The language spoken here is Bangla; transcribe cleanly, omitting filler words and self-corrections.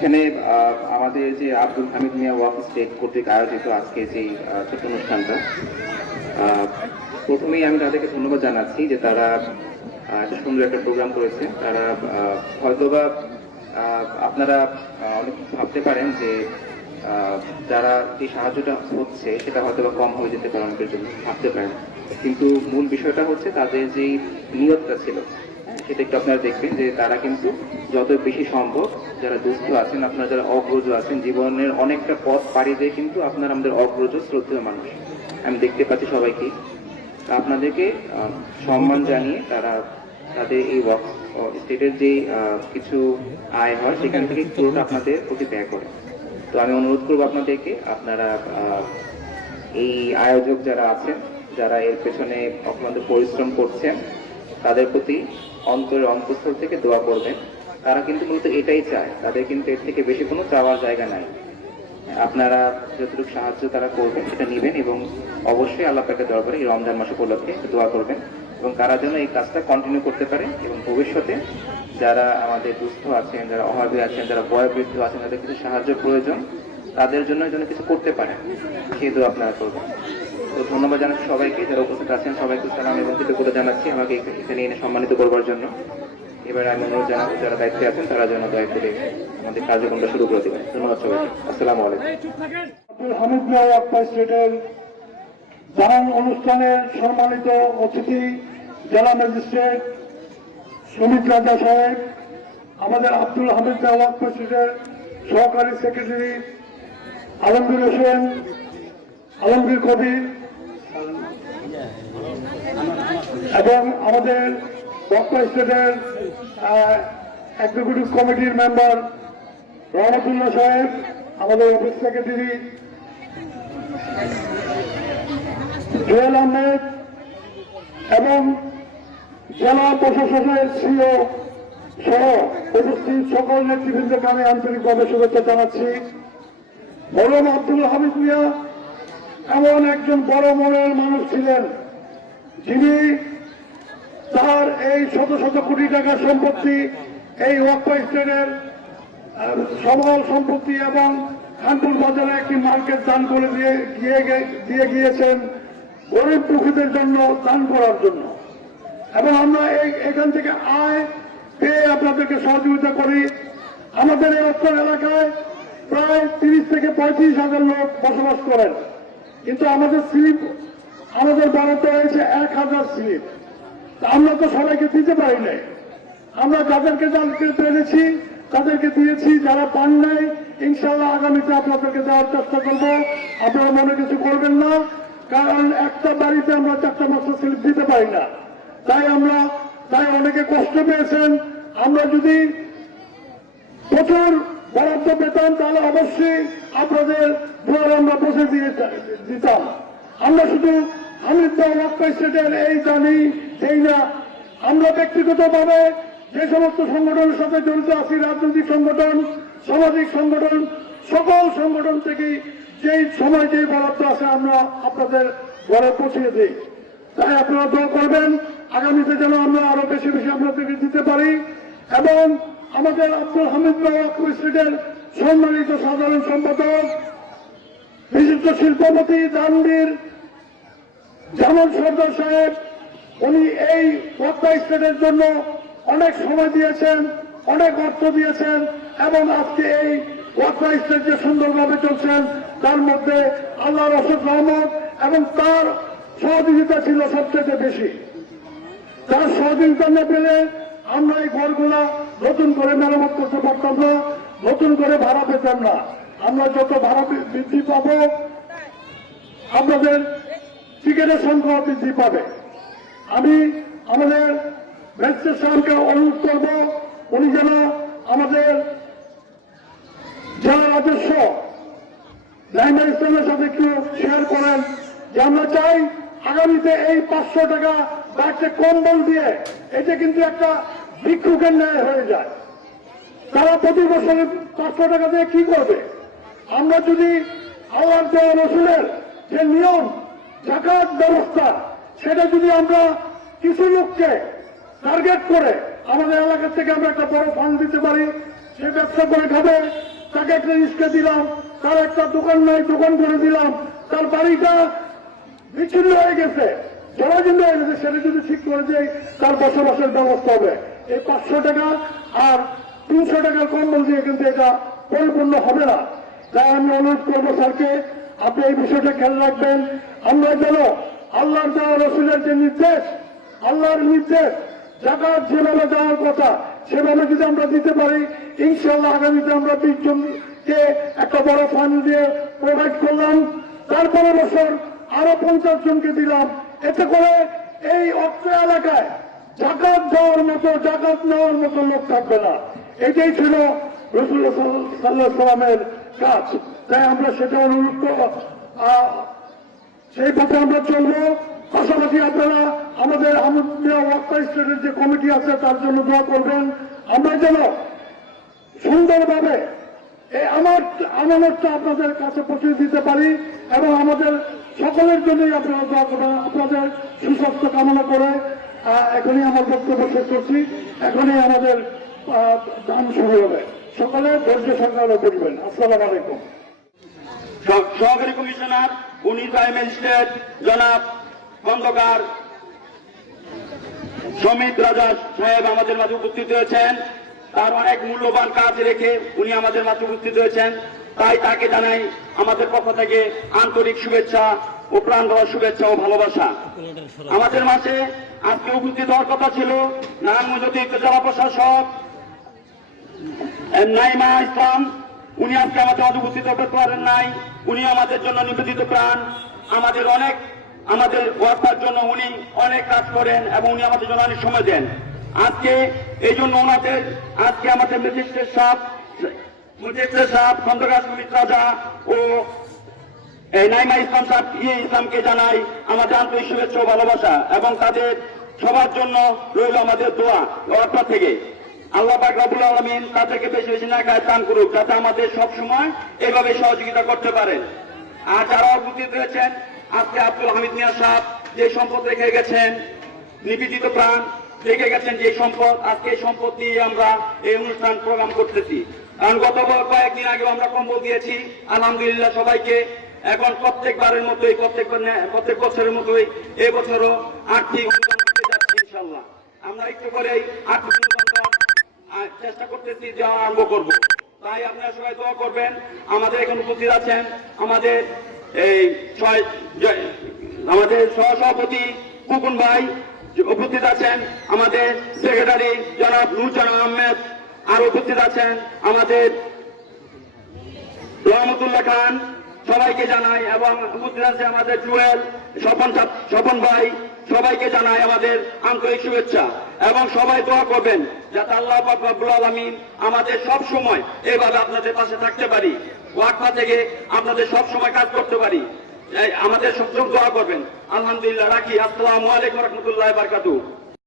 এখানে আমাদের যে আব্দুল হামিদ মিয়া ওয়াক স্টেট কর্তৃক আয়োজিত আজকে যে ছোট্ট অনুষ্ঠানটা, প্রথমেই আমি তাদেরকে ধন্যবাদ জানাচ্ছি যে তারা একটা সুন্দর একটা প্রোগ্রাম করেছে। তারা হয়তোবা আপনারা অনেক ভাবতে পারেন যে যারা যে সাহায্যটা হচ্ছে সেটা হয়তোবা কম হয়ে যেতে পারে অনেকের জন্য, ভাবতে পারেন, কিন্তু মূল বিষয়টা হচ্ছে তাদের যেই নিয়তটা ছিল সেটা একটু আপনারা দেখবেন যে তারা কিন্তু যত বেশি সম্ভব যারা দুস্থ আছেন, আপনারা যারা অগ্রজ আছেন, জীবনের অনেকটা পথ পাড়ি দিয়ে কিন্তু আপনারা আমাদের অগ্রজ শ্রদ্ধেয় মানুষ আমি দেখতে পাচ্ছি সবাইকে। আপনাদেরকে সম্মান জানিয়ে তারা তাদের এই ওয়াক স্টেটের যে কিছু আয় হয় সেখান থেকে পুরোটা আপনাদের প্রতি ব্যয় করে। তো আমি অনুরোধ করবো আপনাদেরকে, আপনারা এই আয়োজক যারা আছেন, যারা এর পেছনে অক্লান্ত পরিশ্রম করছেন, তাদের প্রতি অন্তরের অন্তঃস্থল থেকে দোয়া করবেন। তারা কিন্তু মূলত এটাই চায়, তাদের কিন্তু এর থেকে বেশি কোনো চাওয়ার জায়গা নাই। আপনারা যতটুকু সাহায্য তারা করবেন সেটা নেবেন এবং অবশ্যই আল্লাহ পাকের দরবারে এই রমজান মাস উপলক্ষে দোয়া করবেন এবং তারা যেন এই কাজটা কন্টিনিউ করতে পারে এবং ভবিষ্যতে যারা আমাদের দুস্থ আছেন, যারা অভাবী আছেন, যারা বয়োবৃদ্ধ আছেন, যাদের কিছু সাহায্য প্রয়োজন, তাদের জন্য যেন কিছু করতে পারেন, সেই দোয়া আপনারা করবেন। তো ধন্যবাদ জানাচ্ছি সবাইকে যারা উপস্থিত আছেন, সবাইকে সালাম এবং কৃতজ্ঞতা জানাচ্ছি আমাকে এখানে এনে সম্মানিত করবার জন্য। এবার আমি অনুরোধ জানাবো যারা দায়িত্বে আছেন তারা যেন দয়া করে আমাদের কার্যক্রমটা শুরু করে দেবেন। ধন্যবাদ সবাইকে। আসসালামু আলাইকুম। আব্দুল হামিদ মিয়া ওয়াক স্টেটের জানান অনুষ্ঠানের সম্মানিত অতিথি জেলা ম্যাজিস্ট্রেট সুমিত রাজা সাহেব, আমাদের আব্দুল হামিদ মিয়া ওয়াক স্টেটের সহকারী সেক্রেটারি আলমগীর হোসেন, আলমগীর কবির এবং আমাদের ওয়াক স্টেটের এক্সিকিউটিভ কমিটির মেম্বার রহমতুল্লাহ সাহেব, আমাদের অফিস সেক্রেটারি জুয়েল আহমেদ এবং জেলা প্রশাসনের সিও সহ উপস্থিত সকল নেতৃবৃন্দকে আমি আন্তরিকভাবে শুভেচ্ছা জানাচ্ছি। মরহুম আব্দুল হামিদ মিয়া এমন একজন বড় মনের মানুষ ছিলেন যিনি তার এই শত শত কোটি টাকার সম্পত্তি, এই ওয়াক স্টেটের সবল সম্পত্তি এবং খানপুর বাজারে একটি মার্কেট দান করে দিয়ে গিয়েছেন গরিব দুঃখীদের জন্য, দান করার জন্য। এবং আমরা এখান থেকে আয় পেয়ে আপনাদেরকে সহযোগিতা করি। আমাদের এই অত্র এলাকায় প্রায় 30 থেকে 35,000 লোক বসবাস করেন, কিন্তু আমাদের স্লিপ আমাদের বরাদ্দ হয়েছে 1000 স্লিপ। আমরা তো সবাইকে দিতে পারি নাই। আমরা যাদেরকে পেরেছি তাদেরকে দিয়েছি, যারা পান নাই ইনশাআল্লাহ আগামীতে আপনাদেরকে দেওয়ার চেষ্টা করব। আপনারা মনে কিছু করবেন না, কারণ একটা বাড়িতে আমরা 4টা-5টা স্লিপ দিতে পারি না। তাই অনেকে কষ্ট পেয়েছেন। আমরা যদি প্রচুর বরাদ্দ পেতাম তাহলে অবশ্যই আপনাদের দুয়ারে আমরা পৌঁছে দিতাম। আমরা শুধু হামিদ মিয়া ওয়াক স্টেটের এই জানি এই না, আমরা ব্যক্তিগতভাবে যে সমস্ত সংগঠনের সাথে জড়িত আছি, রাজনৈতিক সংগঠন, সামাজিক সংগঠন, সকল সংগঠন থেকে যেই সময় যেই বরাদ্দ আছে আমরা আপনাদের ঘরে পৌঁছিয়ে দিই। তাই আপনারা দোয়া করবেন আগামীতে যেন আমরা আরো বেশি বেশি আপনাদেরকে দিতে পারি। এবং আমাদের আব্দুল হামিদ মিয়া ওয়াক স্টেটের সম্মানিত সাধারণ সম্পাদক, বিশিষ্ট শিল্পপতি দানবীর জামাল সর্দার সাহেব, উনি এই ওয়াক স্টেটের জন্য অনেক সময় দিয়েছেন, অনেক অর্থ দিয়েছেন এবং আজকে এই ওয়াক স্টেট যে সুন্দরভাবে চলছেন তার মধ্যে আল্লাহর অশেষ রহমত এবং তার সহযোগিতা ছিল সবচেয়ে বেশি। তার সহযোগিতা না পেলে আমরা এই ঘরগুলা নতুন করে মেরামত করতে পারতাম না, নতুন করে ভাড়া পেতাম না। আমরা যত ভাড়া বৃদ্ধি পাবো আপনাদের টিকিটের সংখ্যা বৃদ্ধি পাবে। আমি আমাদের ম্যাজিস্ট্রেট সাহেবকে অনুরোধ করব উনি যেন আমাদের জেলা রাজস্ব লাইনার ইসলামের সাথে একটু শেয়ার করেন যে আমরা চাই আগামীতে এই 500 টাকা বা একটা কম্বল দিয়ে এটা কিন্তু একটা ভিক্ষুকের ন্যায় হয়ে যায়। তারা প্রতি বছরে 500 টাকা দিয়ে কি করবে? আমরা যদি আল্লাহর দেওয়া রসুলের যে নিয়ম জাকাত ব্যবস্থা সেটা যদি আমরা কিছু লোককে টার্গেট করে আমাদের এলাকা থেকে আমরা একটা বড় ফান্ড দিতে পারি, সে ব্যবসা করে খাবে, তাকে একটা রিস্কে দিলাম, তার একটা দোকান নাই দোকান করে দিলাম, তার বাড়িটা বিচ্ছিন্ন হয়ে গেছে, জরাজীর্ণ হয়ে গেছে, সেটা যদি ঠিক করে দেয় তার বসবাসের ব্যবস্থা হবে। এই 500 টাকা আর 300 টাকার কম্বল দিয়ে কিন্তু এটা পরিপূর্ণ হবে না। তাই আমি অনুরোধ করবো স্যারকে, আপনি এই বিষয়টা খেয়াল রাখবেন। আমরা যেন আল্লাহর দেওয়া রসুলের যে নির্দেশ, আল্লাহর নির্দেশ, জাকাত যেভাবে দেওয়ার কথা সেভাবে যদি আমরা দিতে পারি, ইনশাআল্লাহ আগামীতে আমরা 20 জনকে একটা বড় ফান্ড দিয়ে প্রোভাইড করলাম, তারপরে বছর আরো 50 জনকে দিলাম। এতে করে এই অত্র এলাকায় জাকাত দেওয়ার মতো, জাকাত নেওয়ার মতো লোক থাকবে না। এটাই ছিল রাসূলুল্লাহ সাল্লাল্লাহু আলাইহি ওয়াসাল্লামের কাজ। তাই আমরা সেটা অনুরোধ করব, সেই পথে আমরা চলবো। পাশাপাশি আপনারা আমাদের আহমদিয়া ওয়াক্ফ স্টেটের যে কমিটি আছে তার জন্য দোয়া করবেন, আমরা যেন সুন্দরভাবে এই আমানতটা আপনাদের কাছে পৌঁছে দিতে পারি, এবং আমাদের সকলের জন্যই আপনারা দোয়া করবেন। আপনাদের সুস্বাস্থ্য কামনা করে এখনই আমার বক্তব্য শেষ করছি। এখনই আমাদের গান শুরু হবে। সকলে ধৈর্য সহকারে করবেন। আসসালামু আলাইকুম। সহকারী কমিশনার প্রাইম ম্যাজিস্ট্রেট জনাব খন্দকার সমিত রাজা সাহেব আমাদের মাঝে উপস্থিত হয়েছেন। তার অনেক মূল্যবান কাজ রেখে উনি আমাদের মাঝে উপস্থিত হয়েছেন, তাই তাকে জানাই আমাদের পক্ষ থেকে আন্তরিক শুভেচ্ছা ও প্রাণ ভরা শুভেচ্ছা ও ভালোবাসা। আমাদের মাঝে আজকে উপস্থিত হওয়ার কথা ছিল নারায়ণগঞ্জ অতিরিক্ত জেলা প্রশাসক নাইমা ইসলাম, উনি আজকে আমাদের মাঝে উপস্থিত হতে পারেন নাই। উনি আমাদের জন্য নিবেদিত প্রাণ, আমাদের ওয়ার্কার জন্য উনি অনেক কাজ করেন এবং উনি আমাদের জন্য অনেক সময় দেন। আজকে এই জন্য ওনাদের আজকে আমাদের ম্যাজিস্ট্রেট সাহেব খন্দকার সুমিত রাজা ও নাইমা ইসলাম সাহেব ইসলামকে জানাই আমাদের আন্তরিক শুভেচ্ছা ও ভালোবাসা, এবং তাদের সবার জন্য রইল আমাদের দোয়া ওয়ার্কার থেকে। আল্লাহ পাক রব্বুল আলামিন তাদেরকে বেশি বেশি নেখায় দান করুক, যাতে আমাদের সবসময় এভাবে সহযোগিতা করতে পারেন। আর যারা উপস্থিত রয়েছেন আজকে আব্দুল হামিদ মিয়া সাহেব যে সম্পদ রেখে গেছেন, নিবেদিত প্রাণ রেখে গেছেন যে সম্পদ, আজকে এই সম্পদ নিয়ে আমরা এই অনুষ্ঠান প্রোগ্রাম করতেছি। কারণ গত কয়েকদিন আগে আমরা কম্বল দিয়েছি আলহামদুলিল্লাহ সবাইকে। এখন প্রত্যেকবারের মতোই প্রত্যেক বছরের মতোই এবছরও আর্থিক অনুদান দিতে যাচ্ছি ইনশাআল্লাহ। আমরা একটু করে আর্থিক অনুদান চেষ্টা করতেছি যাওয়া আরম্ভ করব। তাই আপনারা সবাই দোয়া করবেন। আমাদের এখন উপস্থিত আছেন আমাদের সহসভাপতি কুকুন ভাই, উপস্থিত আছেন আমাদের সেক্রেটারি জনাব নুরজাহান আহমেদ, আর উপস্থিত আছেন আমাদের রহমতুল্লাহ খান, সবাইকে জানাই, এবং উপস্থিত আছে আমাদের জুয়েল স্বপন ভাই, সবাইকে জানাই আমাদের আন্তরিক শুভেচ্ছা। এবং সবাই দোয়া করবেন যাতে আল্লাহ পাক রব্বুল আলামিন আমাদের সব সময় এইভাবে আপনাদের পাশে থাকতে পারি, ওয়াকফা থেকে আপনাদের সব সময় কাজ করতে পারি। আমাদের সব দোয়া করবেন। আলহামদুলিল্লাহ রাখি। আসসালামু আলাইকুম ওয়া রাহমাতুল্লাহি ওয়া বারাকাতুহু।